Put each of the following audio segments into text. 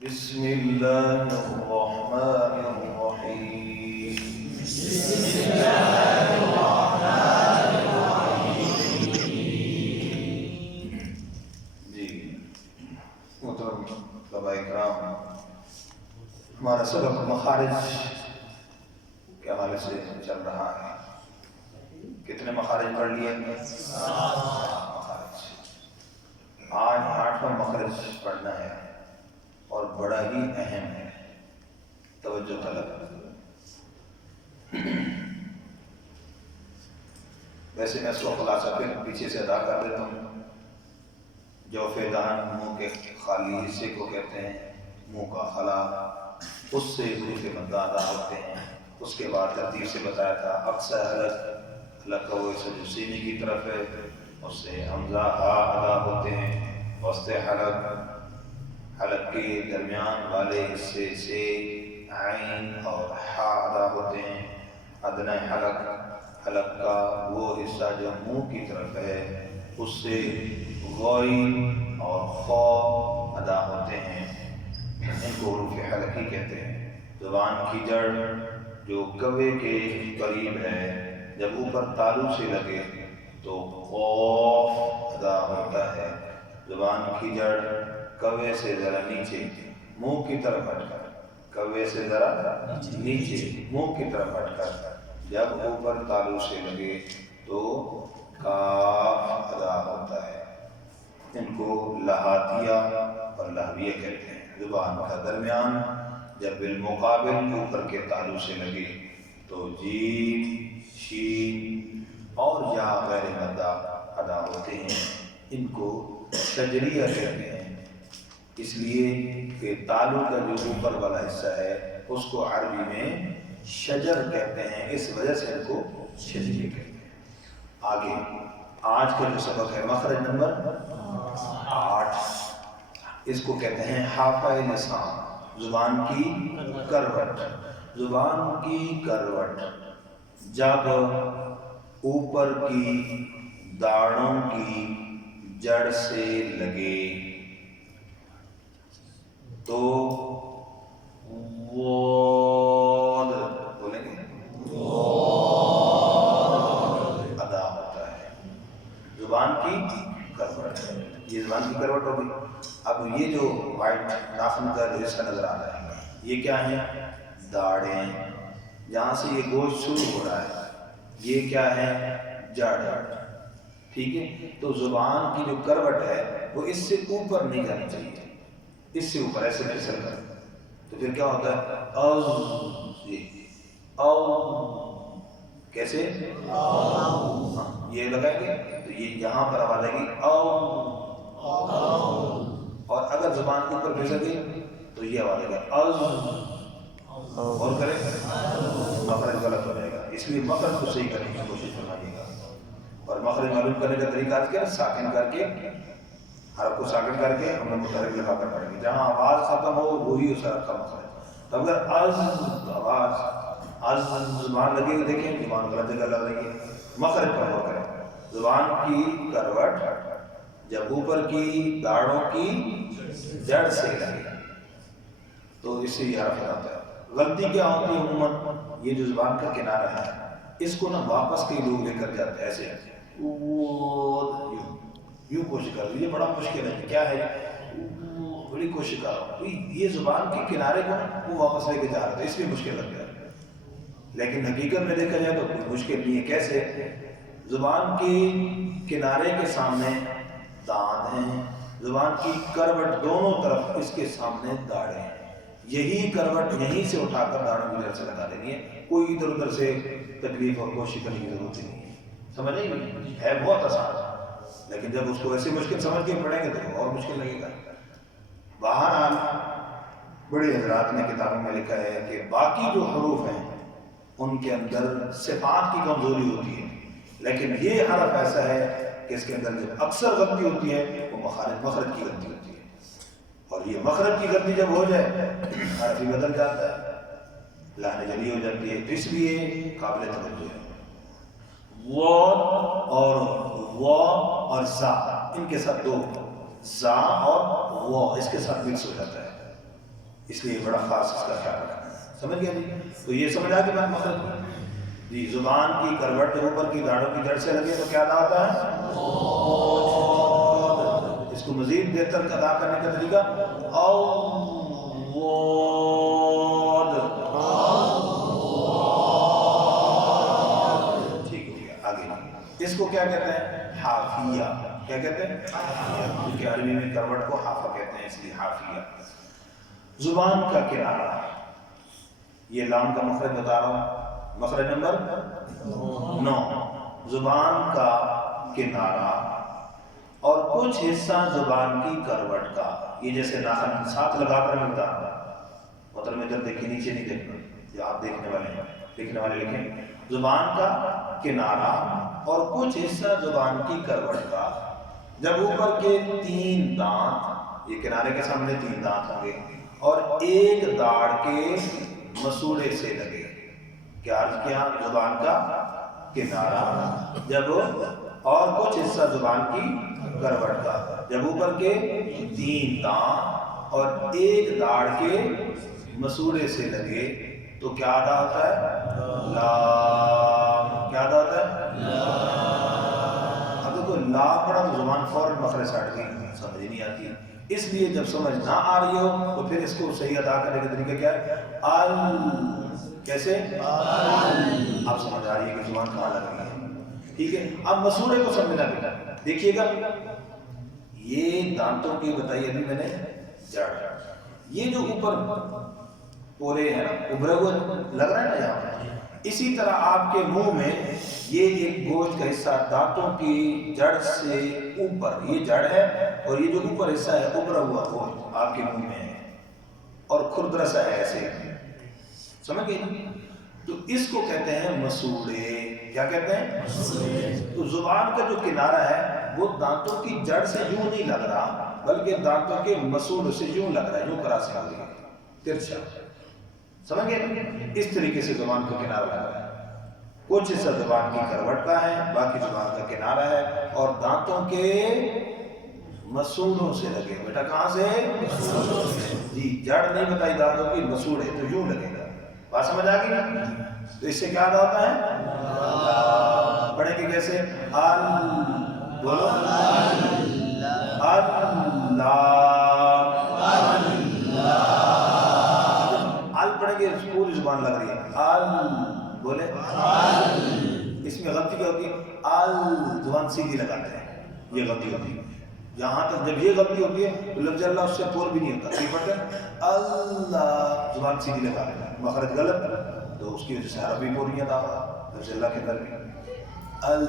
بسم اللہ الرحمن الرحیم. جی محترم طلباء کرام، ہمارا سبق مخارج کے حوالے سے چل رہا ہے. کتنے مخارج پڑھ لیے؟ مخارج. آج 8واں مخرج پڑھنا ہے اور بڑا ہی اہم ہے، توجہ طلب. ویسے میں اس کو خلاصہ پھر پیچھے سے ادا کر دیتا ہوں. جوف دہن منہ کے خالی حصے کو کہتے ہیں، منہ کا خلا، اس سے حروف مدہ ادا ہوتے ہیں. اس کے بعد ترتیب سے بتایا تھا اقصی حلق، حلق کا وہ حصہ جو سینے کی طرف ہے، اس سے حمزہ ہا ادا ہوتے ہیں. وسط حلق، حلق کے درمیان والے حصے سے عین اور ہا ادا ہوتے ہیں. ادنی حلق، حلق کا وہ حصہ جو منہ کی طرف ہے، اس سے غین اور خا ادا ہوتے ہیں. ان کو حروف حلقی کہتے ہیں. زبان کی جڑ جو کوے کے قریب ہے، جب اوپر تالو سے لگے تو قاف ادا ہوتا ہے. زبان کی جڑ کوے سے ذرا نیچے منہ کی طرف ہٹ کر، کوے سے ذرا نیچے منہ کی طرف ہٹ کر جب اوپر تالو سے لگے تو کاف ادا ہوتا ہے. ان کو لہاتیہ اور لہویہ کہتے ہیں. زبان کا درمیان جب بالمقابل اوپر کے تالو سے لگے تو جیم، شین اور یا غیر مدہ ادا ہوتے ہیں. ان کو شجریہ کہتے ہیں، اس لیے کہ تالو کا جو اوپر والا حصہ ہے اس کو عربی میں شجر کہتے ہیں، اس وجہ سے ان کو شجریہ کہتے ہیں. آگے آج کا جو سبق ہے مخرج نمبر 8، اس کو کہتے ہیں حافہ لسان، زبان کی کروٹ. زبان کی کروٹ جب اوپر کی داڑھوں کی جڑ سے لگے تو واد بولیں گے ادا ہوتا ہے. زبان کی کروٹ، یہ زبان کی کروٹ ہوگی. اب یہ جو وائٹ ناخن کا جو حصہ نظر آ رہا ہے، یہ کیا ہے؟ داڑھیں. جہاں سے یہ گوشت شروع ہو رہا ہے یہ کیا ہے؟ جڑ. ٹھیک ہے. تو زبان کی جو کروٹ ہے وہ اس سے اوپر نہیں جانی چاہیے، اس سے اوپر ایسے پھسل کر. تو پھر کیا ہوتا ہے؟ از، یہ او کیسے؟ یہ لگائیں گے تو یہ یہاں پر آواز آئے گی او. اور اگر زبان کے اوپر پھسل گئی تو یہ آواز آئے گا از. اور کریں مخرج غلط ہو جائے گا. اس لیے مخرج کو صحیح کرنے کی کوشش فرمائیے گا. اور مخرج معلوم کرنے کا طریقہ کیا؟ ساکن کر کے، حرف کو ساکن کر کے ہم نے متحرک لگا کر پڑھیں گے. جہاں آواز ختم ہو وہی اس حرف کا مخرج. تو اگر از آواز از زبان لگے گی، دیکھیں زبان غلط جگہ لگ رہی ہے. مخرج پر غور کریں. زبان کی کروٹ جب اوپر کی داڑھوں کی جڑ سے لگے تو اس سے یہ حرف آتا ہے. غلطی کیا ہوتی ہے عموماً؟ یہ جو زبان کا کنارہ ہے اس کو نا واپس کئی لوگ لے کر جاتے ہیں ایسے یوں کوشش کر. یہ بڑا مشکل ہے. کیا ہے؟ بڑی کوشش کر رہا ہوں. یہ زبان کے کنارے کو وہ واپس لے کے جا رہا ہے، اس لیے مشکل لگ رہا ہے. لیکن حقیقت میں دیکھا جائے تو کوئی مشکل نہیں ہے. کیسے؟ زبان کے کنارے کے سامنے دانت ہیں، زبان کی کروٹ دونوں طرف اس کے سامنے داڑھیں ہیں. یہی کروٹ یہیں سے اٹھا کر داڑھوں کی جڑ سے لگا دینی ہے. کوئی ادھر ادھر سے تکلیف اور کوشش کرنے کی ضرورت نہیں ہے. سمجھ نہیں ہے؟ بہت آسان، لیکن جب اس کو ایسی مشکل سمجھ کے پڑھیں گے تو اور مشکل لگے گا. بہرحال بڑے حضرات نے کتابوں میں لکھا ہے کہ باقی جو حروف ہیں ان کے اندر صفات کی کمزوری ہوتی ہے، لیکن یہ حرف ایسا ہے کہ اس کے اندر جب اکثر غلطی ہوتی ہے وہ مخرج کی غلطی ہوتی ہے. اور یہ مخرج کی غلطی جب ہو جائے حرف ہی بدل جاتا ہے، لہنے جلی ہو جاتی ہے. تو اس لیے قابل توجہ ہے. اور زا، ان کے ساتھ دو زا اور وہ اس کے ساتھ مکس ہو جاتا ہے. اس لیے بڑا خاص اس کا خیال رکھنا ہے. سمجھ گیا جی؟ تو یہ سمجھ آ گئی بات مقصد جی. زبان کی کروٹ جو اوپر کی داڑھوں کی جڑ سے لگے تو کیا ادا ہوتا ہے؟ اس کو مزید بہتر ادا کرنے کا طریقہ ٹھیک ہو گیا. آگے اس کو کیا کہتے ہیں؟ حافیہ. کیا کہتے ہیں؟ کیونکہ عربی میں کروٹ کو حافہ کہتے ہیں اس لیے حافیہ. زبان کا کنارہ، یہ لام کا مخرج بتا رہا ہوں، مخرج نمبر 9. زبان کا کنارہ اور کچھ حصہ زبان کی کروٹ کا. یہ جیسے ناخن ساتھ لگا کر میں بتا رہا ہوں، مطلب ادھر دیکھیں نیچے نہیں دیکھنا، جو آپ دیکھنے والے ہیں دیکھنے والے لکھیں زبان کا کنارہ اور کچھ حصہ زبان کی کروٹ کا جب اوپر کے 3 دانت، یہ کنارے کے سامنے 3 دانت ہوں گے اور ایک داڑھ کے مسوڑے سے لگے. کیا عرض کیا؟ زبان کا کنارہ جب اور کچھ حصہ زبان کی کروٹ کا جب اوپر کے 3 دانت اور ایک داڑھ کے مسوڑے سے لگے تو کیا ادا ہوتا ہے؟ لام. کیا ادا ہوتا ہے؟ اب دیکھو لا پڑا تو زبان فوراً مخرج سے ہٹ گئی، سمجھ نہیں آتی. اس لیے جب سمجھ نہ آ رہی ہو تو پھر اس کو صحیح ادا کرنے کا طریقہ کیا ہے؟ کیسے؟ آپ سمجھ آ رہی ہے کہ زبان کہاں لگ رہی ہے. ٹھیک ہے. اب مسوڑے کو سمجھنا بھی دیکھیے گا، یہ دانتوں کی بتائی ابھی میں نے جڑ، یہ جو اوپر پورے ہیں نا ابھرے ہوئے لگ رہا ہے نا یہاں پر، اسی طرح آپ کے منہ میں یہ ایک گوشت کا حصہ دانتوں کی جڑ سے اوپر، یہ جڑ ہے اور یہ جو اوپر حصہ ہے ابھرا ہوا گوشت آپ کے منہ میں ہے اور کھردرا سا ہے ایسے. سمجھ گئے؟ تو اس کو کہتے ہیں مسوڑے. کیا کہتے ہیں؟ مسوڑے. تو زبان کا جو کنارہ ہے وہ دانتوں کی جڑ سے یوں نہیں لگ رہا بلکہ دانتوں کے مسوڑ سے یوں لگ رہا ہے، یوں کرا سے لگ رہا ہے ترچھا. سمجھ گئے؟ اس طریقے سے زبان کا کنارہ لگ رہا ہے. کچھ حصہ زبان کی کروٹ کا ہے، باقی زبان کا کنارہ ہے اور دانتوں کے مسوڑوں سے لگے. بیٹا کہاں سے؟ مسوڑوں سے. جی جڑ نہیں بتائی، دانتوں کی مسوڑے تو یوں لگے گا. بات سمجھ آ گئی نا؟ تو اس سے کیا ادا ہوتا ہے؟ پڑھیں گے کیسے؟ بولو ال پڑھیں گے پوری زبان لگ رہی ہے. بولے اس میں غلطی کیا ہوتی ہے؟ زبان سیدھی لگاتے ہیں، یہ غلطی ہوتی ہے. یہاں تک جب یہ غلطی ہوتی ہے تو لفظ اللہ اس سے پور بھی نہیں ہوتا. پڑھتے اللہ زبان سیدھی لگا رہے ہیں، مخرج غلط تو اس کی وجہ سے عربی پور نہیں ادا ہوا. لفظ اللہ کے اندر بھی ال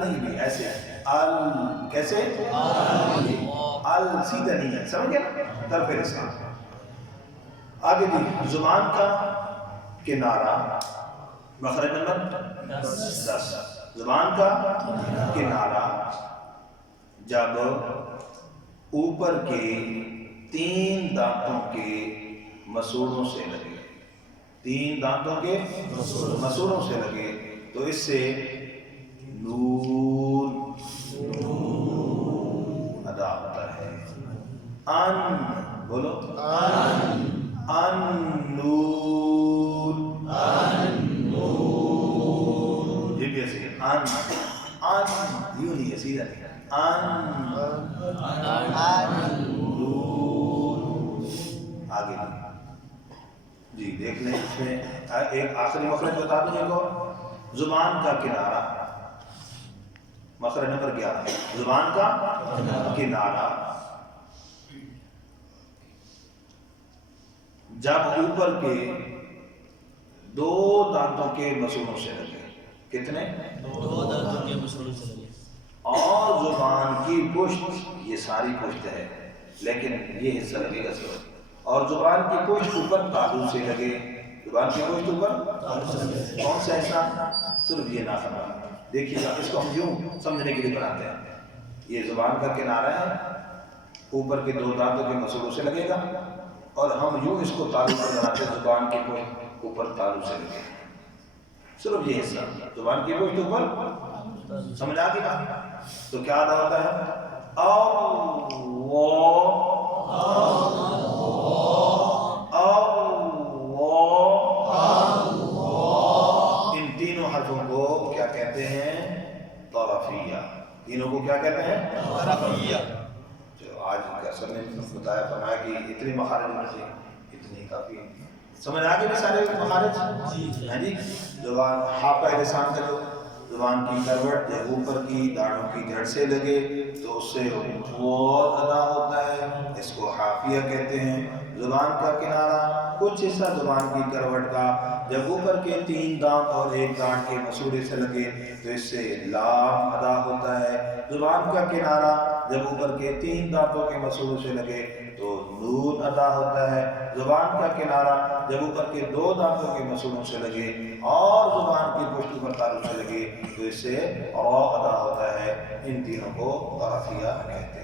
نہیں بھی ایسے کیسے؟ ال سیدھا نہیں ہے. سمجھ گیا؟ طرف لسان. آگے دی زبان کا کنارہ، مخرج نمبر 10. زبان کا کنارہ جب اوپر کے 3 دانتوں کے مسوڑوں سے لگے، 3 دانتوں کے مسوڑوں سے لگے تو اس سے نون ادا ہوتا ہے. ان بولو ان نور، یہ بھی ایسے ان یوں نہیں ہے، سیدھا نہیں. آگے جی دیکھ لیں. اس میں ایک آخری مخرج بتا دوں کو، زبان کا کنارہ، مخرج نمبر 11. زبان کا کنارہ جب اوپر کے 2 دانتوں کے مسوڑوں سے لگے. کتنے؟ 2 دانتوں کے مسوڑوں سے لگے. اور زبان کی پشت، یہ ساری پشت ہے لیکن یہ حصہ لگے گا صرف. اور زبان کی پشت اوپر تالو سے لگے. زبان کی پشت اوپر کون سا حصہ؟ صرف یہ ناخن والا. دیکھیے گا اس کو ہم یوں سمجھنے کے لیے بناتے ہیں. یہ زبان کا کنارہ ہے، اوپر کے 2 دانتوں کے مسوڑوں سے لگے گا اور ہم یوں اس کو تالو پر بناتے ہیں. زبان کی پشت اوپر تالو سے لگے گا، صرف یہ حصہ زبان کی پشت اوپر. سمجھ آ گئی بات؟ تو کیا ادا ہوتا ہے؟ طرفیہ، تینوں کو کیا کہتے ہیں؟ طرفیہ۔ جو آج کا سب نے بتایا فرمایا کہ اتنے مخارج میں سے اتنے کافی سمجھ آ گئے نا سارے مخارج؟ جی۔ ہاں جی، زبان ہا پہ لسان کا جو زبان کی کروٹ جب اوپر کی داڑھوں کی جڑ سے لگے تو اس سے بہت ادا ہوتا ہے، اس کو حافیہ کہتے ہیں۔ زبان کا کنارہ کچھ حصہ زبان کی کروٹ کا جب اوپر کے 3 دانت اور 1 دانت کے مسورے سے لگے تو اس سے لام ادا ہوتا ہے۔ زبان کا کنارہ جب اوپر کے 3 دانتوں کے مسورے سے لگے تو نون ادا ہوتا ہے۔ زبان کا کنارہ جب اوپر کے 2 دانتوں کے مسوروں سے لگے اور زبان کی پشت پر تعلق سے لگے تو اس سے را ادا ہوتا ہے۔ ان تینوں کو طرفیہ کہتے ہیں۔